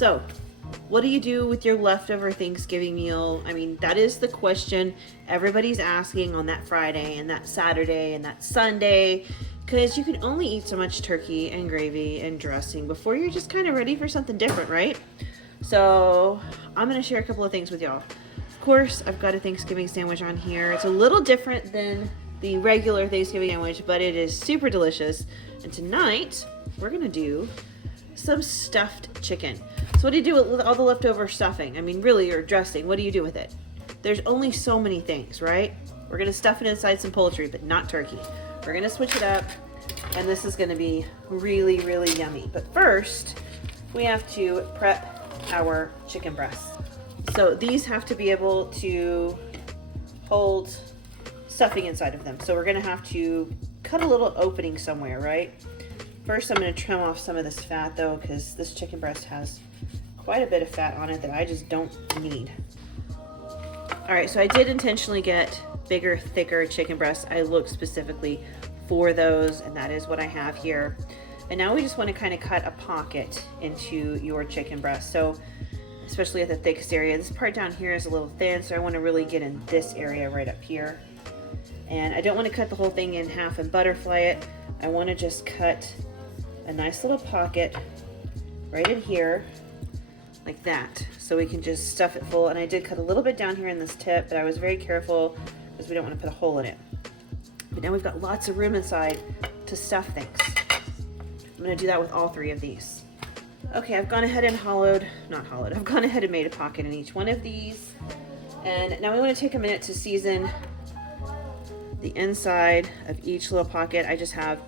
So, what do you do with your leftover Thanksgiving meal? I mean, that is the question everybody's asking on that Friday and that Saturday and that Sunday, because you can only eat so much turkey and gravy and dressing before you're just kind of ready for something different, right? So, I'm going to share a couple of things with y'all. Of course, I've got a Thanksgiving sandwich on here. It's a little different than the regular Thanksgiving sandwich, but it is super delicious. And tonight, we're going to do some stuffed chicken. So what do you do with all the leftover stuffing? I mean, really, or dressing, what do you do with it? There's only so many things, right? We're going to stuff it inside some poultry, but not turkey. We're going to switch it up, and this is going to be really, really yummy. But first, we have to prep our chicken breasts. So these have to be able to hold stuffing inside of them. So we're going to have to cut a little opening somewhere, right? First, I'm going to trim off some of this fat, though, because this chicken breast has quite a bit of fat on it that I just don't need. All right, so I did intentionally get bigger, thicker chicken breasts. I looked specifically for those, and that is what I have here. And now we just want to kind of cut a pocket into your chicken breast. So, especially at the thickest area, this part down here is a little thin, so I want to really get in this area right up here. And I don't want to cut the whole thing in half and butterfly it. I want to just cut a nice little pocket right in here, like that, so we can just stuff it full. And I did cut a little bit down here in this tip, but I was very careful because we don't want to put a hole in it. But now we've got lots of room inside to stuff things. I'm going to do that with all three of these. Okay, I've gone ahead and I've gone ahead and made a pocket in each one of these. And now we want to take a minute to season the inside of each little pocket. I just have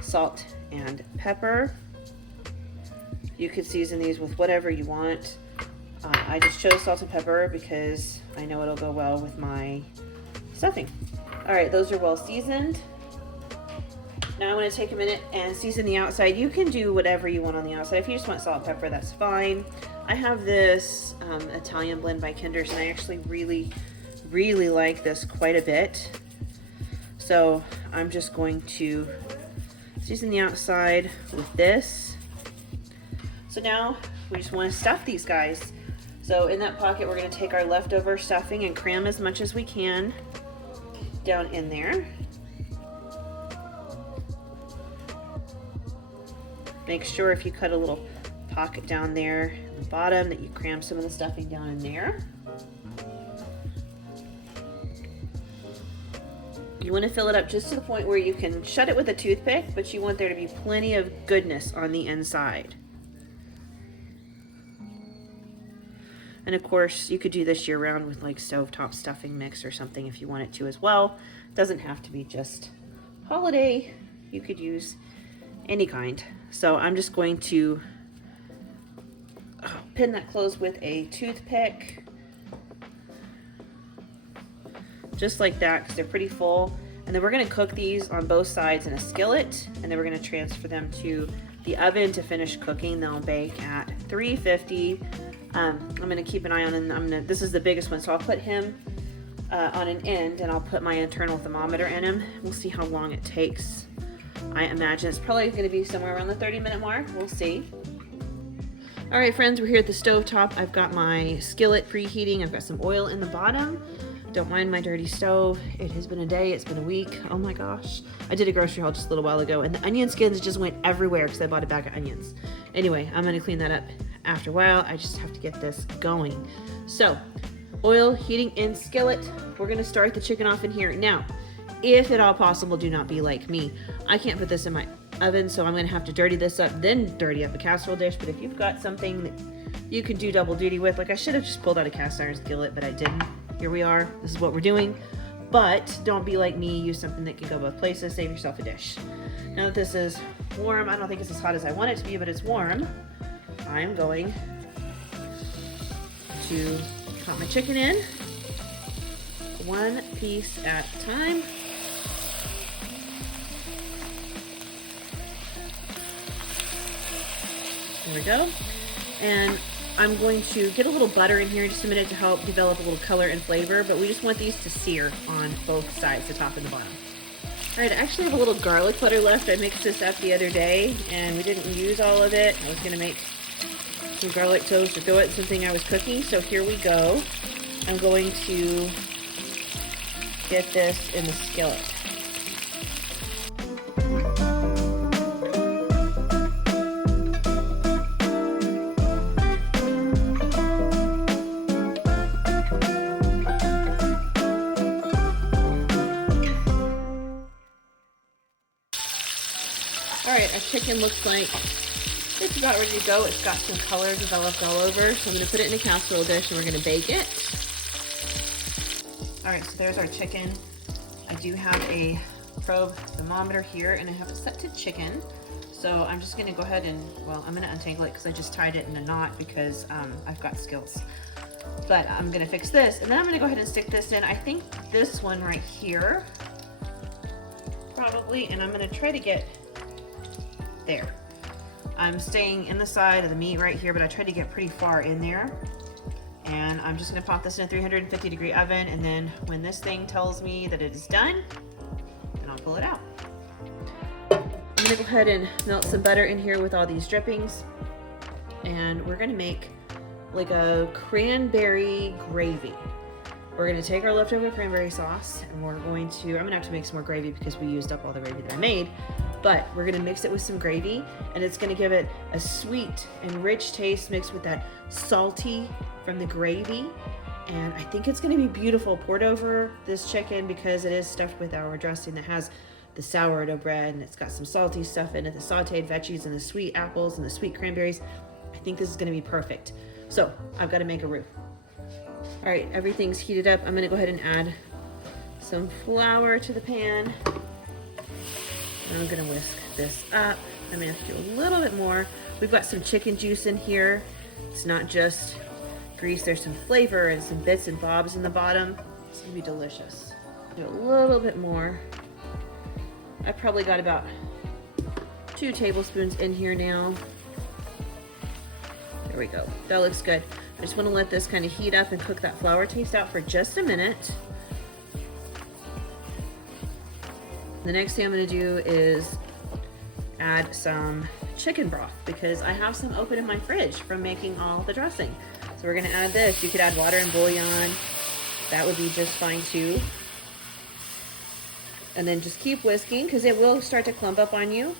salt and pepper. You could season these with whatever you want. I just chose salt and pepper because I know it'll go well with my stuffing. All right, those are well seasoned. Now I want to take a minute and season the outside. You can do whatever you want on the outside. If you just want salt and pepper, that's fine. I have this Italian blend by Kinder's, and I actually really, really like this quite a bit. So I'm just going to season the outside with this. So now we just want to stuff these guys. So in that pocket, we're going to take our leftover stuffing and cram as much as we can down in there. Make sure if you cut a little pocket down there at the bottom that you cram some of the stuffing down in there. You want to fill it up just to the point where you can shut it with a toothpick, but you want there to be plenty of goodness on the inside. And of course, you could do this year-round with like stovetop stuffing mix or something if you wanted to as well. It doesn't have to be just holiday. You could use any kind. So I'm just going to pin that closed with a toothpick. Just like that, because they're pretty full. And then we're going to cook these on both sides in a skillet, and then we're going to transfer them to the oven to finish cooking. They'll bake at 350. I'm going to keep an eye on them. This is the biggest one, so I'll put him on an end, and I'll put my internal thermometer in him. We'll see how long it takes. I imagine it's probably going to be somewhere around the 30-minute mark. We'll see. All right, friends, we're here at the stove top. I've got my skillet preheating. I've got some oil in the bottom. Don't mind my dirty stove. It has been a day. It's been a week. Oh my gosh. I did a grocery haul just a little while ago, and the onion skins just went everywhere because I bought a bag of onions. Anyway, I'm going to clean that up after a while. I just have to get this going. So, oil heating in skillet. We're going to start the chicken off in here. Now, if at all possible, do not be like me. I can't put this in my oven, so I'm going to have to dirty this up, then dirty up a casserole dish. But if you've got something that you can do double duty with, like I should have just pulled out a cast iron skillet, but I didn't. Here we are. This is what we're doing. But don't be like me. Use something that can go both places. Save yourself a dish. Now that this is warm, I don't think it's as hot as I want it to be, but it's warm. I'm going to put my chicken in, one piece at a time. There we go. And I'm going to get a little butter in here in just a minute to help develop a little color and flavor, but we just want these to sear on both sides, the top and the bottom. All right, I actually have a little garlic butter left. I mixed this up the other day, and we didn't use all of it. I was gonna make some garlic toast or throw it in something I was cooking. So here we go. I'm going to get this in the skillet. Alright, our chicken looks like it's about ready to go. It's got some color developed all over. So I'm going to put it in a casserole dish and we're going to bake it. Alright, so there's our chicken. I do have a probe thermometer here and I have it set to chicken. So I'm just going to go ahead and, well, I'm going to untangle it because I just tied it in a knot because I've got skills. But I'm going to fix this and then I'm going to go ahead and stick this in. I think this one right here, probably, and I'm going to try to get there. I'm staying in the side of the meat right here, but I tried to get pretty far in there. And I'm just gonna pop this in a 350-degree oven, and then when this thing tells me that it is done, then I'll pull it out. I'm gonna go ahead and melt some butter in here with all these drippings, and we're gonna make like a cranberry gravy. We're gonna take our leftover cranberry sauce, and we're going to, I'm gonna have to make some more gravy because we used up all the gravy that I made, but we're gonna mix it with some gravy, and it's gonna give it a sweet and rich taste mixed with that salty from the gravy. And I think it's gonna be beautiful poured over this chicken because it is stuffed with our dressing that has the sourdough bread, and it's got some salty stuff in it, the sauteed veggies and the sweet apples and the sweet cranberries. I think this is gonna be perfect. So I've gotta make a roux. All right, everything's heated up. I'm gonna go ahead and add some flour to the pan. I'm gonna whisk this up. I'm gonna have to do a little bit more. We've got some chicken juice in here. It's not just grease, there's some flavor and some bits and bobs in the bottom. It's gonna be delicious. Do a little bit more. I probably got about 2 tablespoons in here now. There we go, that looks good. I just wanna let this kind of heat up and cook that flour taste out for just a minute. The next thing I'm gonna do is add some chicken broth because I have some open in my fridge from making all the dressing. So we're gonna add this. You could add water and bouillon. That would be just fine too. And then just keep whisking because it will start to clump up on you.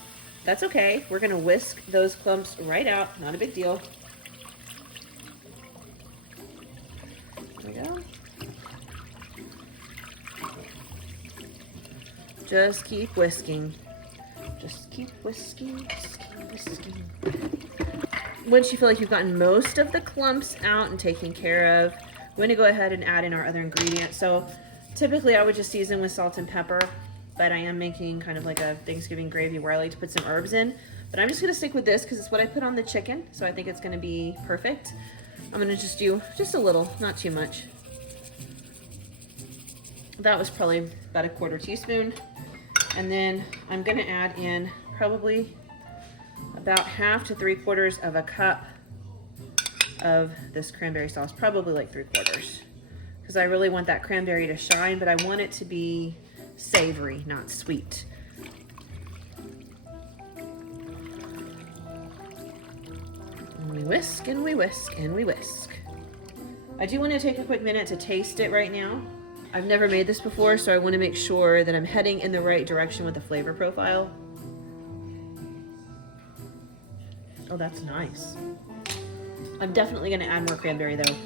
That's okay. We're gonna whisk those clumps right out. Not a big deal. There we go. Just keep whisking. Just keep whisking, whisking, whisking. Once you feel like you've gotten most of the clumps out and taken care of, we're going to go ahead and add in our other ingredients. So typically I would just season with salt and pepper, but I am making kind of like a Thanksgiving gravy where I like to put some herbs in. But I'm just going to stick with this because it's what I put on the chicken, so I think it's going to be perfect. I'm going to just do just a little, not too much. That was probably about a 1/4 teaspoon. And then I'm gonna add in probably about 1/2 to 3/4 of a cup of this cranberry sauce, probably like 3/4, because I really want that cranberry to shine, but I want it to be savory, not sweet. And we whisk and we whisk and we whisk. I do want to take a quick minute to taste it right now. I've never made this before, so I want to make sure that I'm heading in the right direction with the flavor profile. Oh, that's nice. I'm definitely going to add more cranberry though.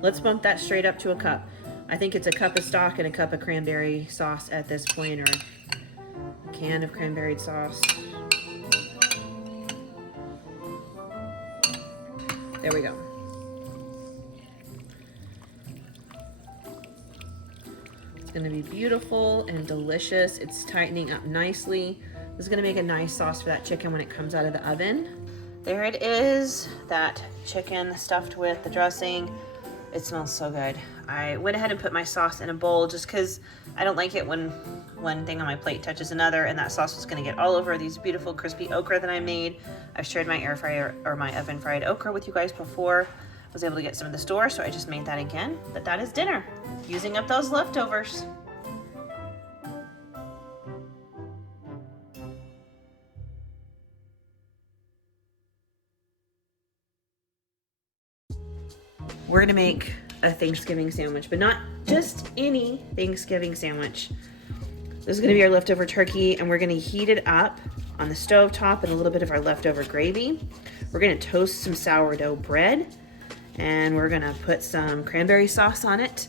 Let's bump that straight up to a cup. I think it's a cup of stock and a cup of cranberry sauce at this point, or a can of cranberry sauce. There we go. Gonna be beautiful and delicious. It's tightening up nicely. This is gonna make a nice sauce for that chicken when it comes out of the oven. There it is, that chicken stuffed with the dressing. It smells so good. I went ahead and put my sauce in a bowl just because I don't like it when one thing on my plate touches another, and that sauce was gonna get all over these beautiful crispy okra that I made. I've shared my air fryer or my oven fried okra with you guys before. I was able to get some in the store, so I just made that again. But that is dinner, using up those leftovers. we're gonna make a Thanksgiving sandwich, but not just any Thanksgiving sandwich. This is gonna be our leftover turkey, and we're gonna heat it up on the stove top and a little bit of our leftover gravy. We're gonna toast some sourdough bread, and we're gonna put some cranberry sauce on it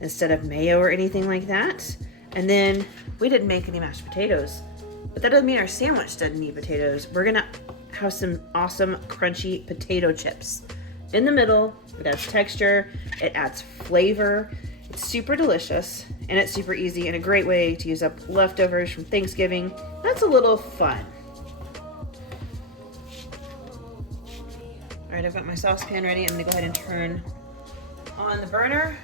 instead of mayo or anything like that. And then we didn't make any mashed potatoes, but that doesn't mean our sandwich doesn't need potatoes. We're gonna have some awesome crunchy potato chips in the middle. It adds texture, it adds flavor. It's super delicious, and it's super easy and a great way to use up leftovers from Thanksgiving. That's a little fun. All right, I've got my saucepan ready. I'm gonna go ahead and turn on the burner.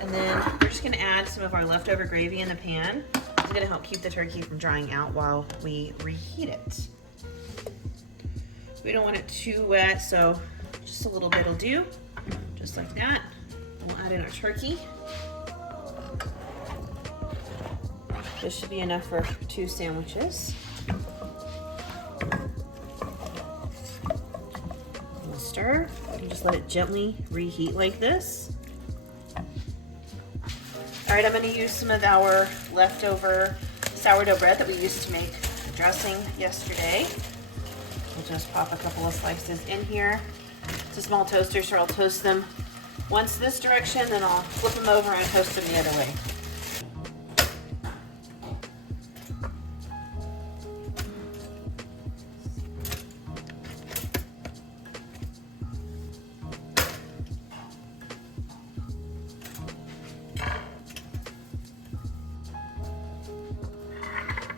And then we're just gonna add some of our leftover gravy in the pan. It's gonna help keep the turkey from drying out while we reheat it. We don't want it too wet, so just a little bit will do, just like that. We'll add in our turkey. This should be enough for 2 sandwiches. We'll stir and just let it gently reheat like this. All right, I'm gonna use some of our leftover sourdough bread that we used to make dressing yesterday. We'll just pop a couple of slices in here. It's a small toaster, so I'll toast them once this direction, then I'll flip them over and toast them the other way.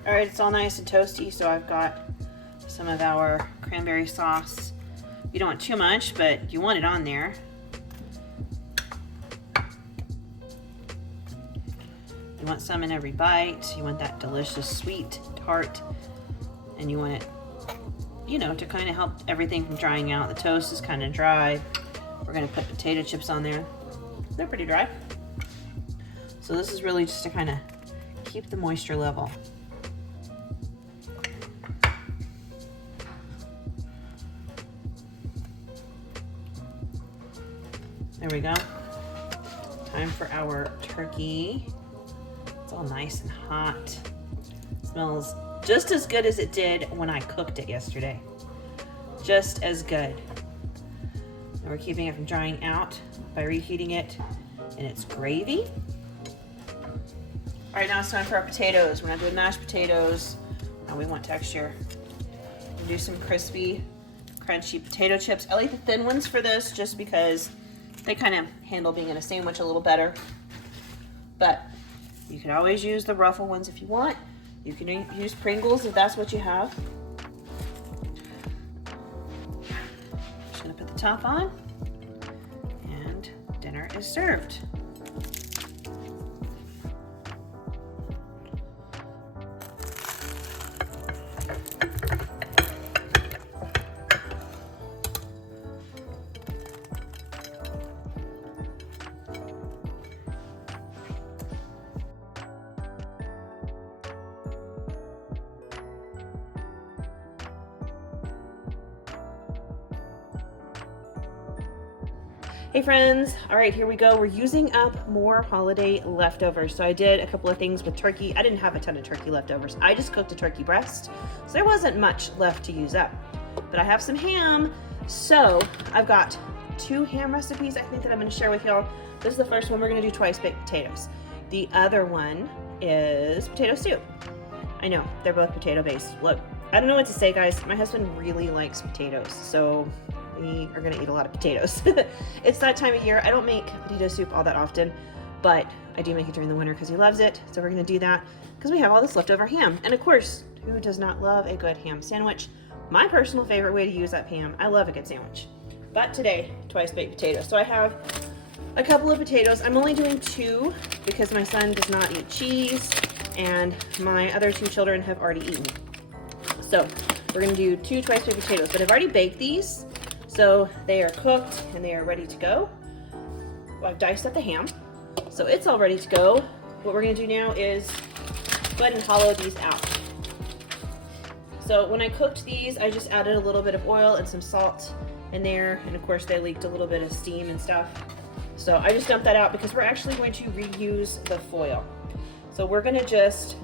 All right, it's all nice and toasty, so I've got some of our cranberry sauce. You don't want too much, but you want it on there. You want some in every bite. You want that delicious sweet tart, and you want it, you know, to kind of help everything from drying out. The toast is kind of dry. We're gonna put potato chips on there. They're pretty dry. So this is really just to kind of keep the moisture level. There we go. Time for our turkey. It's all nice and hot. It smells just as good as it did when I cooked it yesterday. Just as good. And we're keeping it from drying out by reheating it in its gravy. All right, now it's time for our potatoes. We're not doing mashed potatoes. Now we want texture. We'll do some crispy, crunchy potato chips. I like the thin ones for this just because they kind of handle being in a sandwich a little better. But you can always use the ruffle ones if you want. You can use Pringles if that's what you have. Just gonna put the top on, and dinner is served. Hey friends, all right, here we go. We're using up more holiday leftovers. So I did a couple of things with turkey. I didn't have a ton of turkey leftovers. I just cooked a turkey breast, so there wasn't much left to use up. But I have some ham, so I've got 2 ham recipes I think that I'm gonna share with y'all. This is the first one. We're gonna do twice baked potatoes. The other one is potato soup. I know, they're both potato based. Look, I don't know what to say, guys. My husband really likes potatoes, so we are gonna eat a lot of potatoes. It's that time of year. I don't make potato soup all that often, but I do make it during the winter because he loves it. So we're gonna do that because we have all this leftover ham. And of course, who does not love a good ham sandwich? My personal favorite way to use up ham. I love a good sandwich. But today, twice baked potatoes. So I have a couple of potatoes. I'm only doing 2 because my son does not eat cheese and my other 2 children have already eaten. So we're gonna do 2 twice baked potatoes, but I've already baked these. So they are cooked and they are ready to go. Well, I've diced up the ham, so it's all ready to go. What we're gonna do now is go ahead and hollow these out. So when I cooked these, I just added a little bit of oil and some salt in there, and of course they leaked a little bit of steam and stuff. So I just dumped that out because we're actually going to reuse the foil. So we're gonna just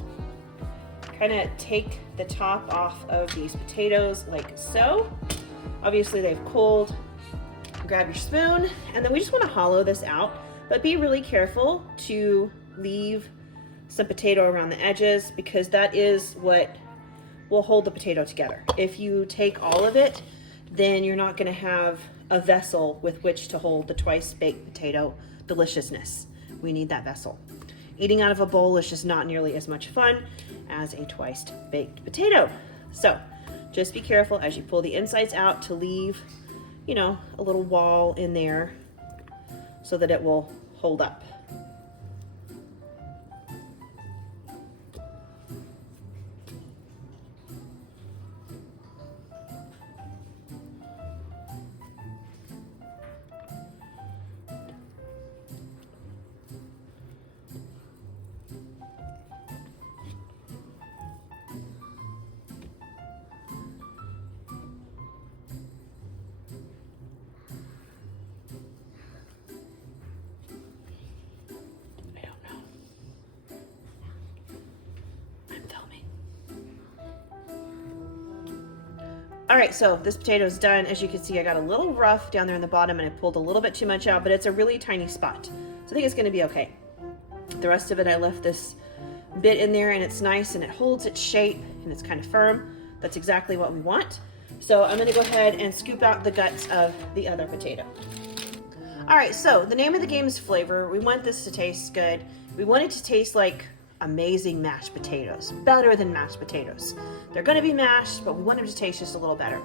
kind of take the top off of these potatoes like so. Obviously they've cooled. Grab your spoon, and then we just want to hollow this out, but be really careful to leave some potato around the edges because that is what will hold the potato together. If you take all of it, then you're not going to have a vessel with which to hold the twice baked potato deliciousness. We need that vessel. Eating out of a bowl is just not nearly as much fun as a twice baked potato. So just be careful as you pull the insides out to leave, you know, a little wall in there so that it will hold up. All right, so this potato is done. As you can see, I got a little rough down there in the bottom and I pulled a little bit too much out, but it's a really tiny spot. So I think it's gonna be okay. The rest of it, I left this bit in there and it's nice and it holds its shape and it's kind of firm. That's exactly what we want. So I'm gonna go ahead and scoop out the guts of the other potato. All right, so the name of the game is flavor. We want this to taste good. We want it to taste like amazing mashed potatoes, better than mashed potatoes. They're gonna be mashed, but we want them to taste just a little better.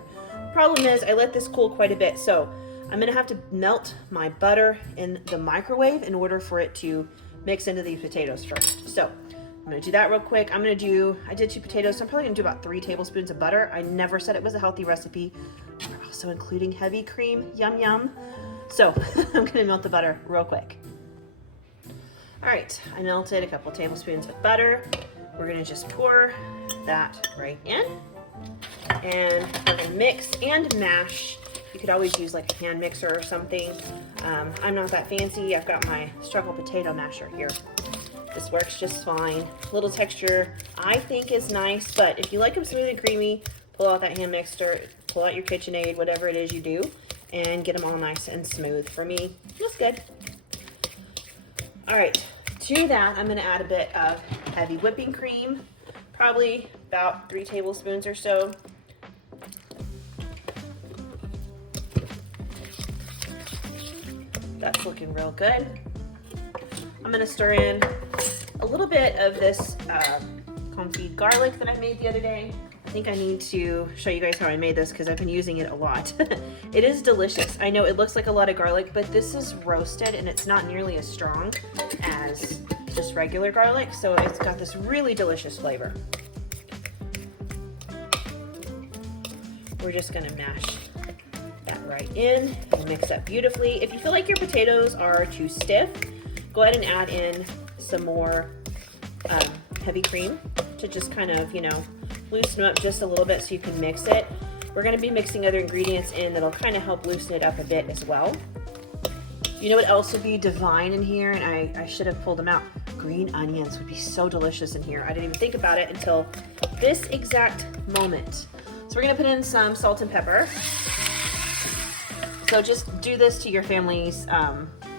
Problem is, I let this cool quite a bit, so I'm gonna have to melt my butter in the microwave in order for it to mix into these potatoes first. So I'm gonna do that real quick. I did 2 potatoes, so I'm probably gonna do about 3 tablespoons of butter. I never said it was a healthy recipe. We're also including heavy cream, yum yum. So I'm gonna melt the butter real quick. All right, I melted a couple tablespoons of butter. We're gonna just pour that right in. And we're gonna mix and mash. You could always use like a hand mixer or something. I'm not that fancy. I've got my struggle potato masher here. This works just fine. Little texture I think is nice, but if you like them smooth and creamy, pull out that hand mixer, pull out your KitchenAid, whatever it is you do, and get them all nice and smooth. For me, that's good. All right, to that, I'm gonna add a bit of heavy whipping cream, probably about 3 tablespoons or so. That's looking real good. I'm gonna stir in a little bit of this confit garlic that I made the other day. I think I need to show you guys how I made this because I've been using it a lot. It is delicious. I know it looks like a lot of garlic, but this is roasted and it's not nearly as strong as just regular garlic, so it's got this really delicious flavor. We're just gonna mash that right in and mix that beautifully. If you feel like your potatoes are too stiff, go ahead and add in some more heavy cream to just kind of, you know, loosen them up just a little bit so you can mix it. We're gonna be mixing other ingredients in that'll kind of help loosen it up a bit as well. You know what else would be divine in here, and I should have pulled them out. Green onions would be so delicious in here. I didn't even think about it until this exact moment. So we're gonna put in some salt and pepper. So just do this to your family's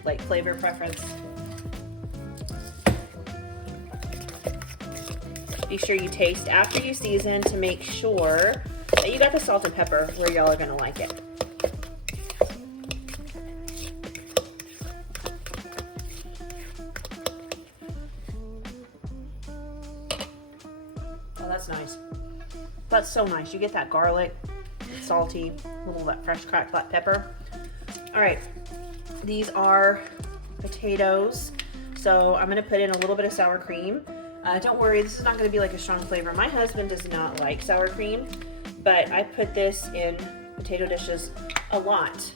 like flavor preference. Be sure you taste after you season to make sure that you got the salt and pepper where y'all are gonna like it. Oh, that's nice. That's so nice. You get that garlic, it's salty, a little of that fresh cracked black pepper. All right, these are potatoes. So I'm gonna put in a little bit of sour cream. Don't worry, this is not going to be like a strong flavor. My husband does not like sour cream, but I put this in potato dishes a lot,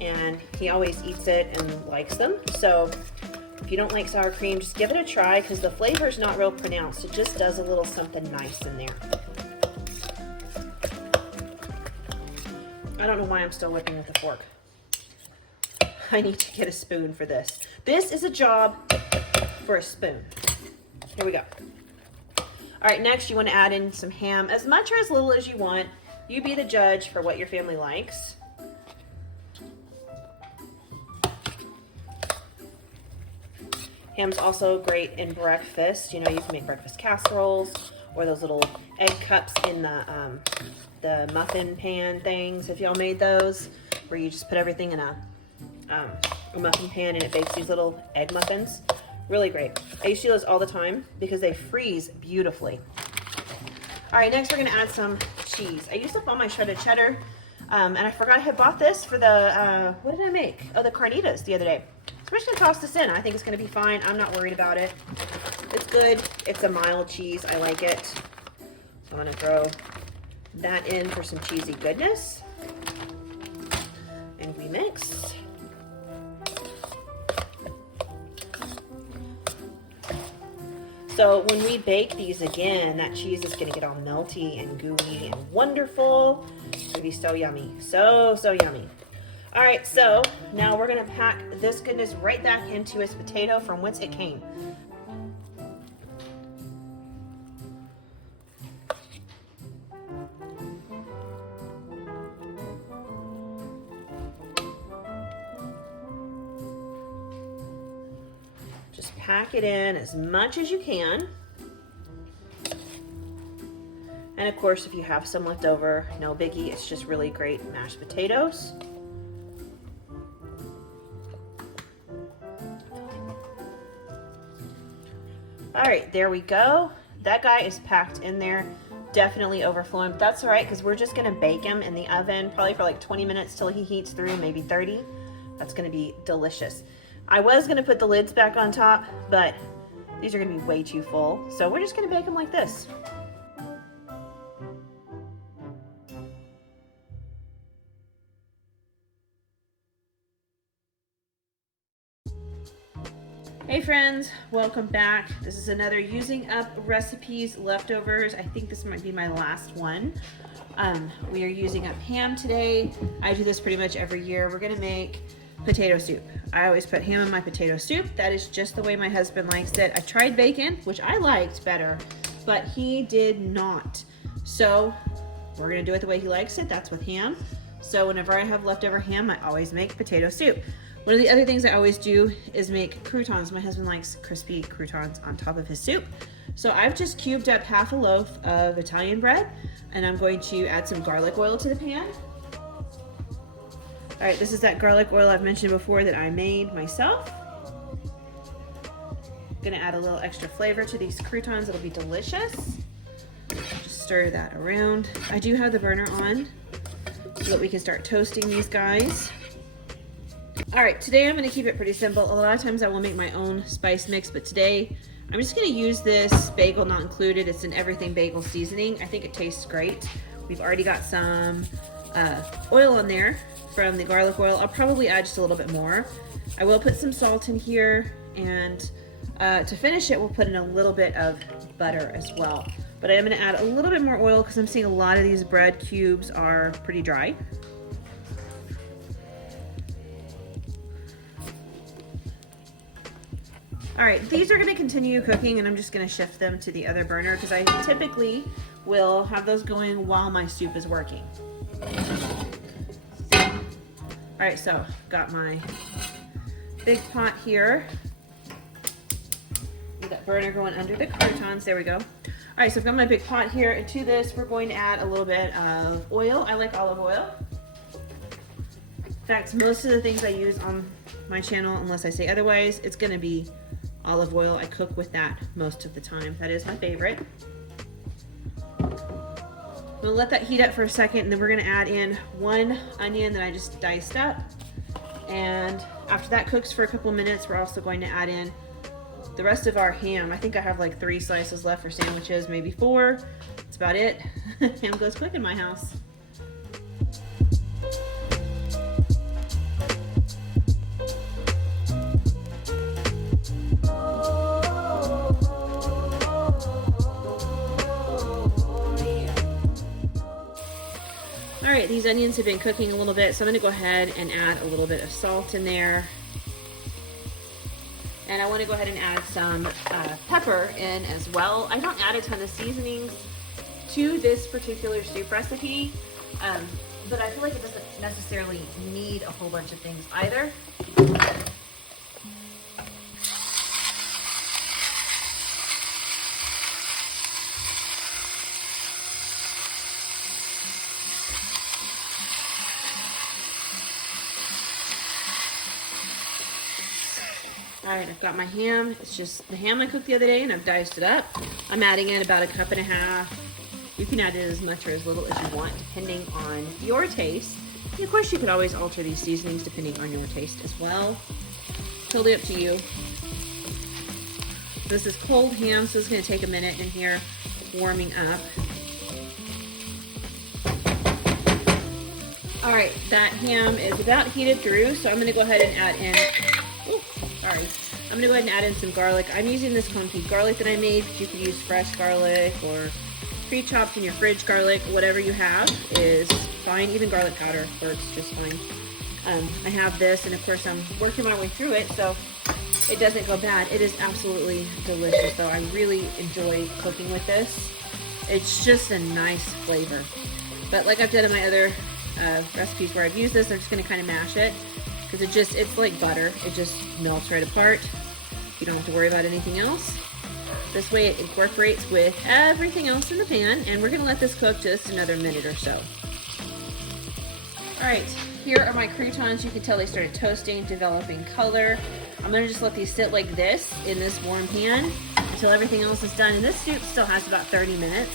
and he always eats it and likes them. So if you don't like sour cream, just give it a try because the flavor is not real pronounced. It just does a little something nice in there. I don't know why I'm still whipping with a fork. I need to get a spoon for this. This is a job for a spoon. Here we go. All right, next you want to add in some ham, as much or as little as you want. You be the judge for what your family likes. Ham's also great in breakfast. You know, you can make breakfast casseroles or those little egg cups in the muffin pan things, if y'all made those, where you just put everything in a muffin pan and it bakes these little egg muffins. Really great. I used to do those all the time because they freeze beautifully. All right, next we're gonna add some cheese. I used up all my shredded cheddar, and I forgot I had bought this for the, what did I make? Oh, the carnitas the other day. So we're just gonna toss this in. I think it's gonna be fine. I'm not worried about it. It's good. It's a mild cheese. I like it. So I'm gonna throw that in for some cheesy goodness. And we mix. So when we bake these again, that cheese is gonna get all melty and gooey and wonderful. It's gonna be so yummy, so yummy. All right, so now we're gonna pack this goodness right back into its potato from whence it came. Just pack it in as much as you can. And of course, if you have some left over, no biggie, it's just really great mashed potatoes. All right, there we go. That guy is packed in there, definitely overflowing, but that's all right because we're just gonna bake him in the oven probably for like 20 minutes till he heats through, maybe 30. That's gonna be delicious. I was gonna put the lids back on top, but these are gonna be way too full. So we're just gonna bake them like this. Hey friends, welcome back. This is another using up recipes leftovers. I think this might be my last one. We are using up ham today. I do this pretty much every year. We're gonna make potato soup. I always put ham in my potato soup. That is just the way my husband likes it. I tried bacon, which I liked better, but he did not. So we're gonna do it the way he likes it. That's with ham. So whenever I have leftover ham, I always make potato soup. One of the other things I always do is make croutons. My husband likes crispy croutons on top of his soup. So I've just cubed up half a loaf of Italian bread, and I'm going to add some garlic oil to the pan. All right, this is that garlic oil I've mentioned before that I made myself. I'm gonna add a little extra flavor to these croutons. It'll be delicious. Just stir that around. I do have the burner on so that we can start toasting these guys. All right, today I'm gonna keep it pretty simple. A lot of times I will make my own spice mix, but today I'm just gonna use this bagel not included. It's an everything bagel seasoning. I think it tastes great. We've already got some oil on there from the garlic oil. I'll probably add just a little bit more. I will put some salt in here, and to finish it, we'll put in a little bit of butter as well. But I am gonna add a little bit more oil because I'm seeing a lot of these bread cubes are pretty dry. All right, these are gonna continue cooking, and I'm just gonna shift them to the other burner because I typically will have those going while my soup is working. All right, so got my big pot here. With that burner going under the croutons, there we go. All right, so I've got my big pot here, and to this we're going to add a little bit of oil. I like olive oil. In fact, most of the things I use on my channel, unless I say otherwise, it's gonna be olive oil. I cook with that most of the time. That is my favorite. We'll let that heat up for a second, and then we're gonna add in one onion that I just diced up. And after that cooks for a couple minutes, we're also going to add in the rest of our ham. I think I have like 3 slices left for sandwiches, maybe 4. That's about it. Ham goes quick in my house. All right, these onions have been cooking a little bit, so I'm gonna go ahead and add a little bit of salt in there. And I wanna go ahead and add some pepper in as well. I don't add a ton of seasonings to this particular soup recipe, but I feel like it doesn't necessarily need a whole bunch of things either. All right, I've got my ham. It's just the ham I cooked the other day and I've diced it up. I'm adding in about 1.5 cups. You can add it as much or as little as you want, depending on your taste. And of course, you could always alter these seasonings depending on your taste as well. Totally up to you. This is cold ham, so it's gonna take a minute in here warming up. All right, that ham is about heated through, so I'm gonna go ahead and add in, I'm gonna go ahead and add in some garlic. I'm using this confit garlic that I made, but you could use fresh garlic or pre-chopped in your fridge garlic. Whatever you have is fine. Even garlic powder works just fine. I have this, and of course I'm working my way through it, so it doesn't go bad. It is absolutely delicious, though. I really enjoy cooking with this. It's just a nice flavor. But like I've done in my other recipes where I've used this, I'm just gonna kind of mash it, because it's like butter. It just melts right apart. You don't have to worry about anything else. This way it incorporates with everything else in the pan, and we're gonna let this cook just another minute or so. All right, here are my croutons. You can tell they started toasting, developing color. I'm gonna just let these sit like this in this warm pan until everything else is done. And this soup still has about 30 minutes.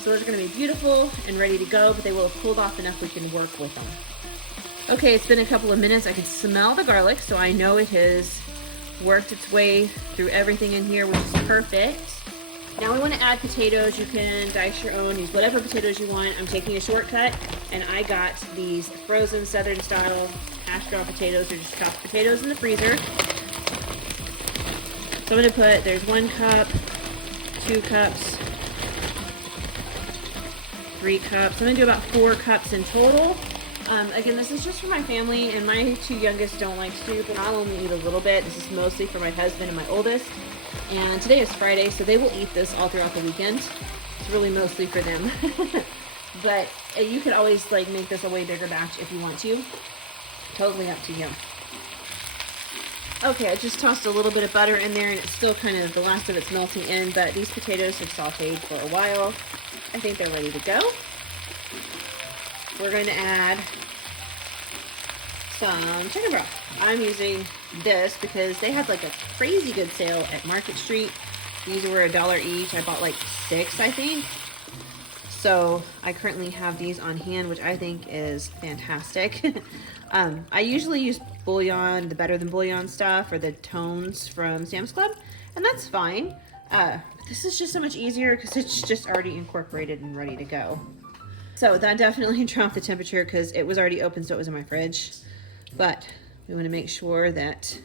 So those are gonna be beautiful and ready to go, but they will have cooled off enough we can work with them. Okay, it's been a couple of minutes. I can smell the garlic, so I know it has worked its way through everything in here, which is perfect. Now we want to add potatoes. You can dice your own, use whatever potatoes you want. I'm taking a shortcut, and I got these frozen Southern style hash brown potatoes, or just chopped potatoes in the freezer. So I'm going to put, there's 1 cup, 2 cups, 3 cups. I'm going to do about 4 cups in total. Again, this is just for my family, and my 2 youngest don't like soup, and I'll only eat a little bit. This is mostly for my husband and my oldest. And today is Friday, so they will eat this all throughout the weekend. It's really mostly for them. But you could always like make this a way bigger batch if you want to. Totally up to you. Okay, I just tossed a little bit of butter in there, and it's still kind of, the last of it's melting in, but these potatoes have sauteed for a while. I think they're ready to go. We're going to add some chicken broth. I'm using this because they had like a crazy good sale at Market Street. These were $1 each. I bought like 6, I think. So I currently have these on hand, which I think is fantastic. I usually use bouillon, the Better Than Bouillon stuff, or the tones from Sam's Club, and that's fine. This is just so much easier because it's just already incorporated and ready to go. So that definitely dropped the temperature because it was already open, so it was in my fridge. But we want to make sure that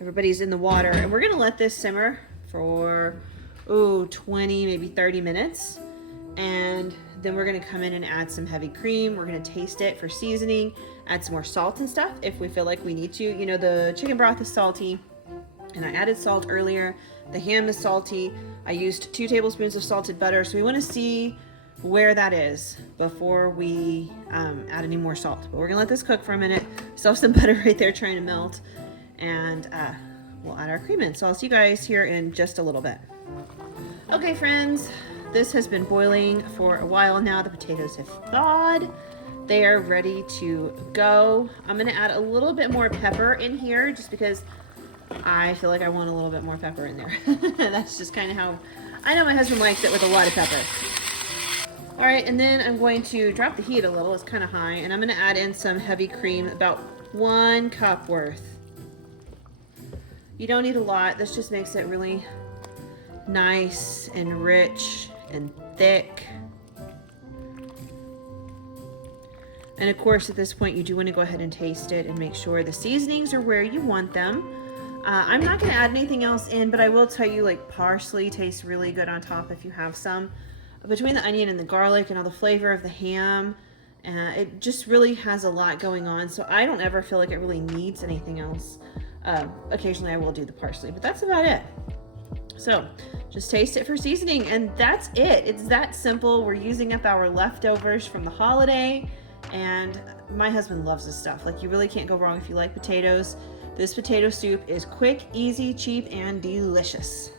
everybody's in the water, and we're going to let this simmer for 20, maybe 30 minutes. And then we're going to come in and add some heavy cream. We're going to taste it for seasoning, add some more salt and stuff if we feel like we need to. You know, the chicken broth is salty, and I added salt earlier. The ham is salty. I used 2 tablespoons of salted butter, so we want to see where that is before we add any more salt. But we're gonna let this cook for a minute. Still have some butter right there trying to melt, and we'll add our cream in. So I'll see you guys here in just a little bit. Okay, friends, this has been boiling for a while now. The potatoes have thawed. They are ready to go. I'm gonna add a little bit more pepper in here just because I feel like I want a little bit more pepper in there. That's just kind of how, I know my husband likes it with a lot of pepper. All right, and then I'm going to drop the heat a little. It's kind of high, and I'm going to add in some heavy cream, about 1 cup worth. You don't need a lot. This just makes it really nice and rich and thick. And of course, at this point, you do want to go ahead and taste it and make sure the seasonings are where you want them. I'm not going to add anything else in, but I will tell you, like, parsley tastes really good on top if you have some. Between the onion and the garlic and all the flavor of the ham It just really has a lot going on, so I don't ever feel like it really needs anything else. Occasionally I will do the parsley, but that's about it. So just taste it for seasoning, and that's it. It's that simple. We're using up our leftovers from the holiday, and my husband loves this stuff. Like, you really can't go wrong if you like potatoes. This potato soup is quick, easy, cheap, and delicious.